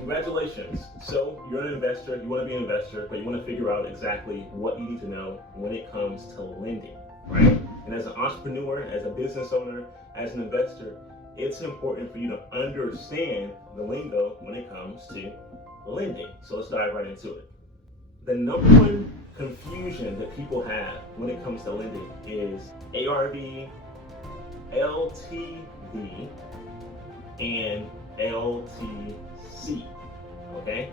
Congratulations. So you're an investor, you want to be an investor, but you want to figure out exactly what you need to know when it comes to lending, right? And as an entrepreneur, as a business owner, as an investor, it's important for you to understand the lingo when it comes to lending. So let's dive right into it. The number one confusion that people have when it comes to lending is ARV, LTV, and LTC, okay?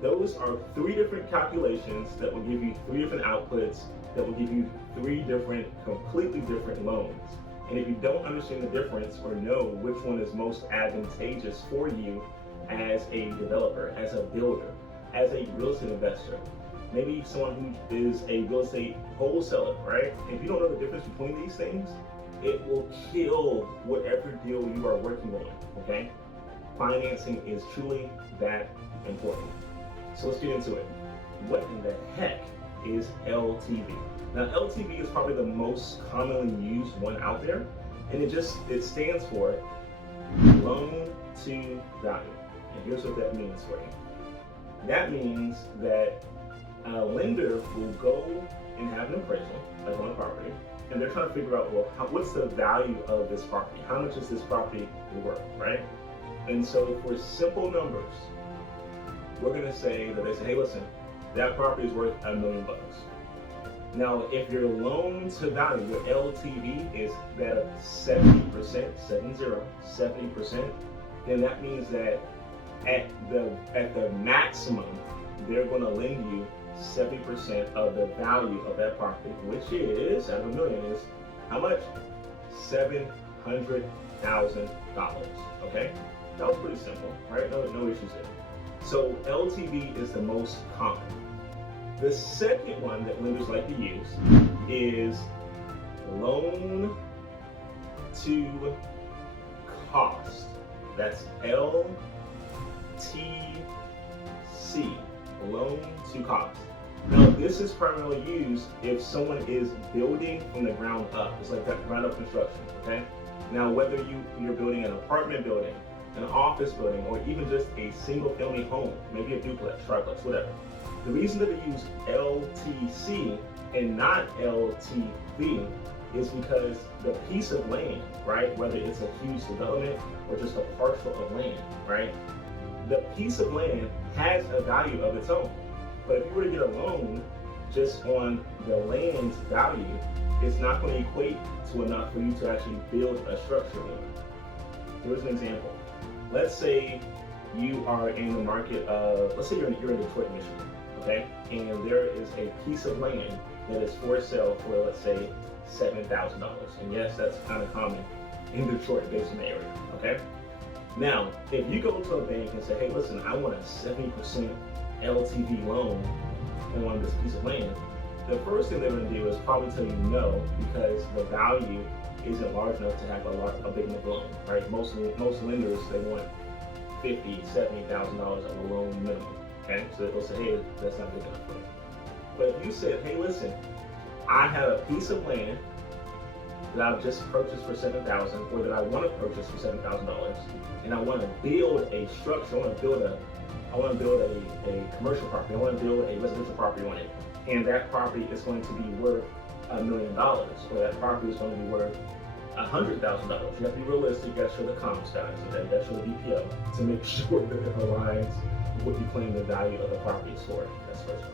Those are three different calculations that will give you three different outputs, that will give you three different, completely different loans. And if you don't understand the difference or know which one is most advantageous for you as a developer, as a builder, as a real estate investor, maybe someone who is a real estate wholesaler, right? If you don't know the difference between these things, it will kill whatever deal you are working on, okay? Financing is truly that important. So let's get into it. What in the heck is LTV? Now, LTV is probably the most commonly used one out there, and it stands for loan to value. And here's what that means for you. That means that a lender will go and have an appraisal, like on a property, and they're trying to figure out, well, what's the value of this property? How much is this property worth, right? And so for simple numbers, we're gonna say that they say, hey, listen, that property is worth $1 million. Now, if your loan to value, your LTV is that of 70%, 70%, then that means that at the maximum, they're gonna lend you 70% of the value of that property, which is, out of $1 million, is how much? $700,000, okay? That was pretty simple, right? No issues there. So LTV is the most common. The second one that lenders like to use is loan to cost. That's LTC, loan to cost. Now, this is primarily used if someone is building from the ground up. It's like that ground up construction, okay? Now, whether you're building an apartment building, an office building, or even just a single family home, maybe a duplex, triplex, whatever. The reason that they use LTC and not LTV is because the piece of land, right, whether it's a huge development or just a parcel of land, right, the piece of land has a value of its own. But if you were to get a loan just on the land's value, it's not going to equate to enough for you to actually build a structure on it. Here's an example. Let's say you are in the market of, let's say you're in Detroit, Michigan, okay? And there is a piece of land that is for sale for, let's say, $7,000. And yes, that's kind of common in Detroit based on the area, okay? Now, if you go to a bank and say, hey, listen, I want a 70% LTV loan on this piece of land, the first thing they're going to do is probably tell you no, because the value isn't large enough to have a big enough loan, right? Most lenders, they want $50,000, $70,000 of a loan minimum, okay? So they'll say, hey, that's not big enough for you. But if you said, hey, listen, I have a piece of land that I've just purchased for $7,000, or that I want to purchase for $7,000, and I want to build a structure, I want to build a commercial property, I want to build a residential property on it, and that property is going to be worth $1 million, or that property is going to be worth $100,000. You have to be realistic, you got to show the comp size, okay? You got to show the BPO to make sure that it aligns with what you claim the value of the property is for. That's the first one.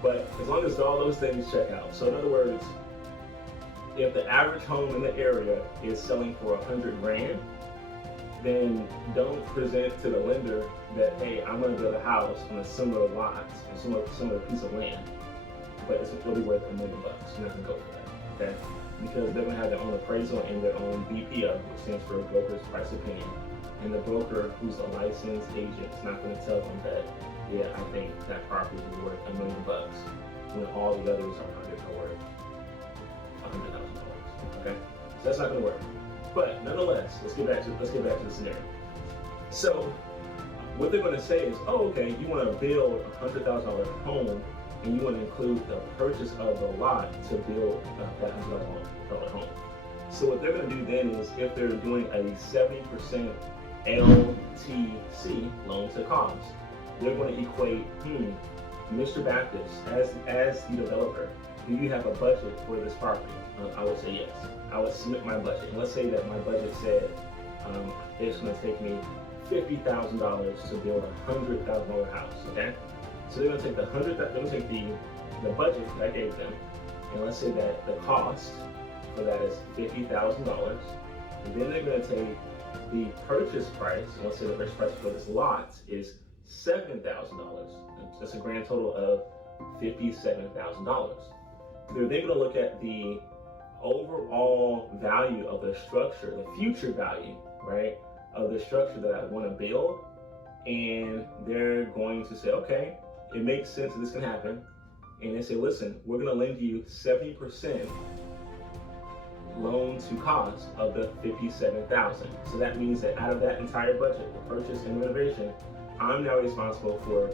But as long as all those things check out, so in other words, if the average home in the area is selling for $100,000, then don't present to the lender that, hey, I'm going to build a house on a similar lot, a similar piece of land, but it's really worth $1 million. You're not going to go for that, okay? Because they're going to have their own appraisal and their own BPO, which stands for broker's price opinion. And the broker, who's a licensed agent, is not going to tell them that, yeah, I think that property is worth $1 million, when all the others are worth $100,000. Okay, so that's not going to work. But nonetheless, let's get back to the scenario. So what they're going to say is, oh, okay, you want to build a $100,000 home, and you want to include the purchase of the lot to build that $100,000 home. So what they're going to do then is, if they're doing a 70% LTC, loan to cost. They're going to equate, Mr. Baptist, as the developer, do you have a budget for this property? I would say yes. I would submit my budget. And let's say that my budget said it's going to take me $50,000 to build a $100,000 house. Okay, so they're going to take the budget that I gave them, and let's say that the cost for that is $50,000. And then they're going to take the purchase price, and let's say the purchase price for this lot is $7,000. That's a grand total of $57,000. They're then going to look at the overall value of the structure, the future value, right, of the structure that I want to build, and they're going to say, okay, it makes sense that this can happen, and they say, listen, we're going to lend you 70% loan to cost of the $57,000. So that means that out of that entire budget for purchase and renovation, I'm now responsible for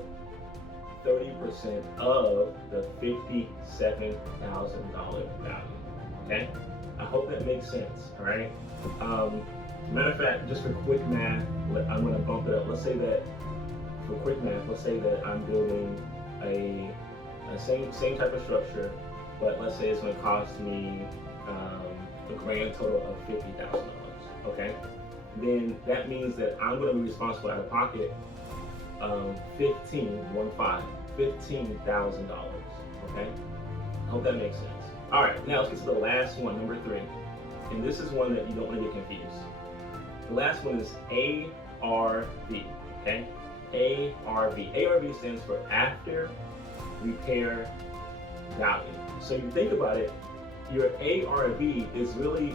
30% of the $57,000 value. Okay, I hope that makes sense. All right. Matter of fact, just for quick math, I'm going to bump it up. Let's say that for quick math, let's say that I'm building a same type of structure, but let's say it's going to cost me a grand total of $50,000. Okay, then that means that I'm going to be responsible out of pocket $15,000. Okay, I hope that makes sense. All right, now let's get to the last one, number 3, and this is one that you don't want to get confused. The last one is ARV. Okay, ARV. ARV stands for after repair value. So you think about it, your ARV is really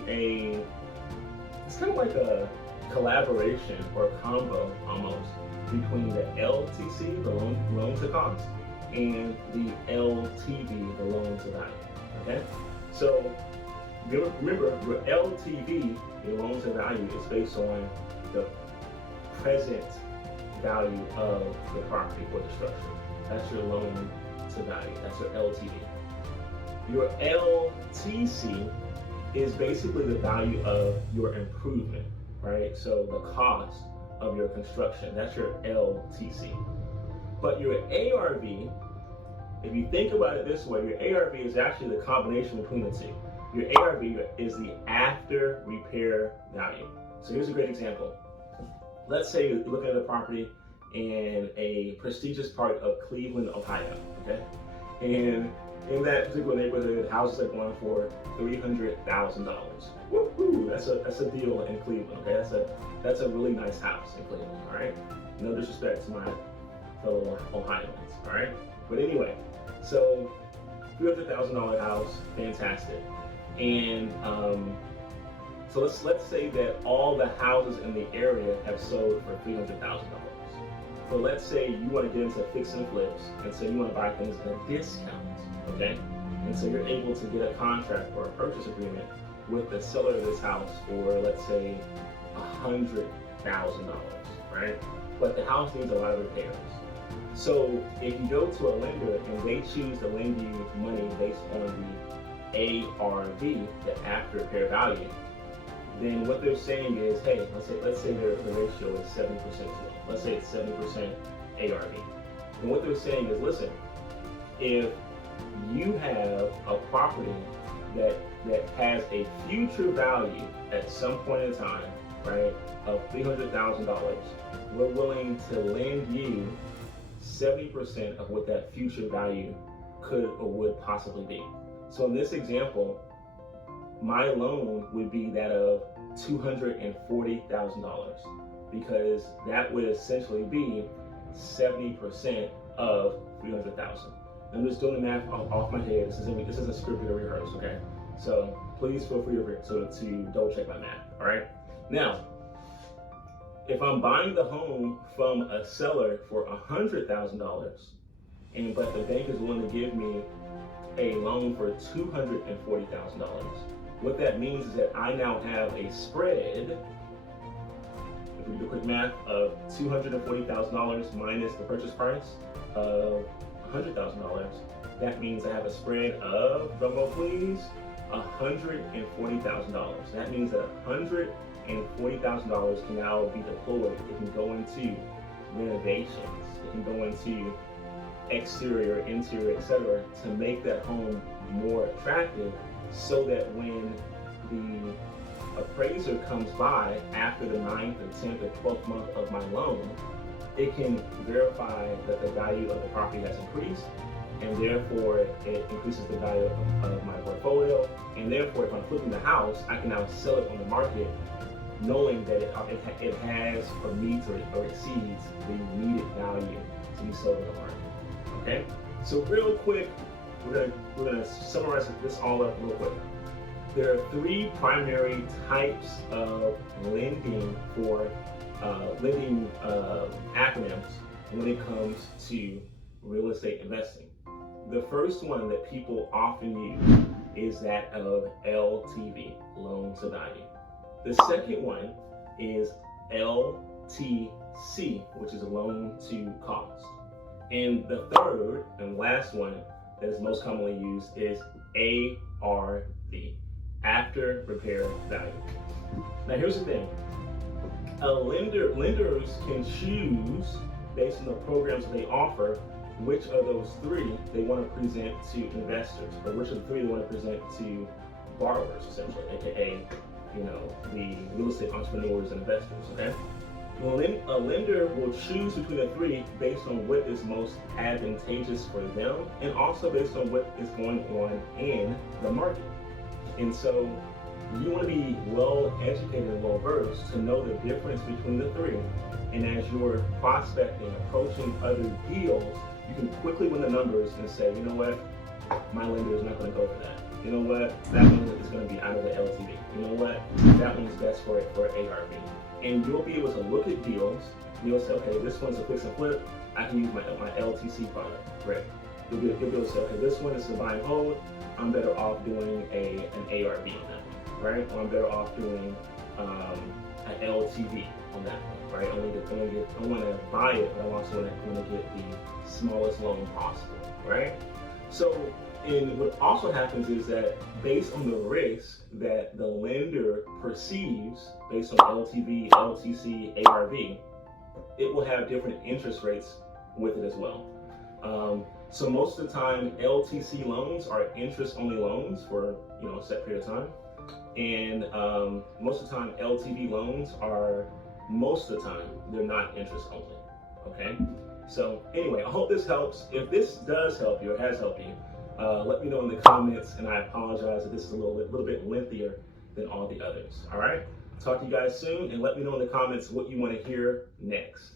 it's kind of like a collaboration or a combo almost between the LTC, the loan to cost, and the LTV, the loan to value. Okay, so remember, your LTV, your loan to value, is based on the present value of the property or the structure. That's your loan to value. That's your LTV. Your LTC is basically the value of your improvement, right? So the cost of your construction. That's your LTC. But your ARV, if you think about it this way, your ARV is actually the combination between the two. Your ARV is the after repair value. So here's a great example. Let's say you're looking at a property in a prestigious part of Cleveland, Ohio, okay? And in that particular neighborhood, houses are going for $300,000. Woo-hoo! That's a deal in Cleveland, okay? That's a really nice house in Cleveland, all right? No disrespect to my fellow Ohioans, all right? But anyway, so $300,000 house, fantastic. And so let's say that all the houses in the area have sold for $300,000. So let's say you want to get into fix and flips, and so you want to buy things at a discount, okay? And so you're able to get a contract or a purchase agreement with the seller of this house for, let's say, $100,000, right? But the house needs a lot of repairs. So if you go to a lender and they choose to lend you money based on the ARV, the after repair value, then what they're saying is, hey, let's say the ratio is 70% loan. Let's say it's 70% ARV. And what they're saying is, listen, if you have a property that has a future value at some point in time, right, of $300,000, we're willing to lend you 70% of what that future value could or would possibly be. So in this example, my loan would be that of $240,000, because that would essentially be 70% of $300,000. I'm just doing the math off my head. This isn't scripted or rehearsed, okay? So please feel free to double check my math, all right? Now, if I'm buying the home from a seller for $100,000, but the bank is willing to give me a loan for $240,000, what that means is that I now have a spread, if we do quick math, of $240,000 minus the purchase price of $100,000. That means I have a spread of, drumroll please, $140,000. That means that $140,000 and $40,000 can now be deployed. It can go into renovations. It can go into exterior, interior, etc., to make that home more attractive, so that when the appraiser comes by after the 9th or 10th or 12th month of my loan, it can verify that the value of the property has increased, and therefore it increases the value of my portfolio, and therefore if I'm flipping the house, I can now sell it on the market knowing that it has or meets or exceeds the needed value to be sold on the market. Okay, so real quick, we're gonna summarize this all up real quick. There are 3 primary types of lending for acronyms when it comes to real estate investing. The first one that people often use is that of LTV, loan to value. The second one is LTC, which is loan to cost. And the third and last one that is most commonly used is ARV, after repair value. Now here's the thing. Lenders can choose, based on the programs that they offer, which of those 3 they want to present to investors, or which of the 3 they want to present to borrowers, essentially, aka, the real estate entrepreneurs and investors. Okay. Well, a lender will choose between the 3 based on what is most advantageous for them, and also based on what is going on in the market. And so you want to be well educated and well versed to know the difference between the 3. And as you're prospecting, approaching other deals, you can quickly run the numbers and say, you know what, my lender is not going to go for that. You know what, that one is going to be out of the LTV. You know what, that one is best for ARV. And you'll be able to look at deals. You'll say, okay, this one's a fix and flip. I can use my LTC product. Great. You'll be able to say, okay, this one is a buy and hold. I'm better off doing an ARV on that one, right? Or I'm better off doing an LTV on that one, right? I want to buy it, but I also want to get the smallest loan possible, right? So, and what also happens is that based on the risk that the lender perceives, based on LTV, LTC, ARV, it will have different interest rates with it as well. So most of the time, LTC loans are interest-only loans for a set period of time, and most of the time, LTV loans are they're not interest-only. Okay. So anyway, I hope this helps. If this does help you or has helped you, let me know in the comments, and I apologize if this is a little bit lengthier than all the others. All right. Talk to you guys soon, and let me know in the comments what you want to hear next.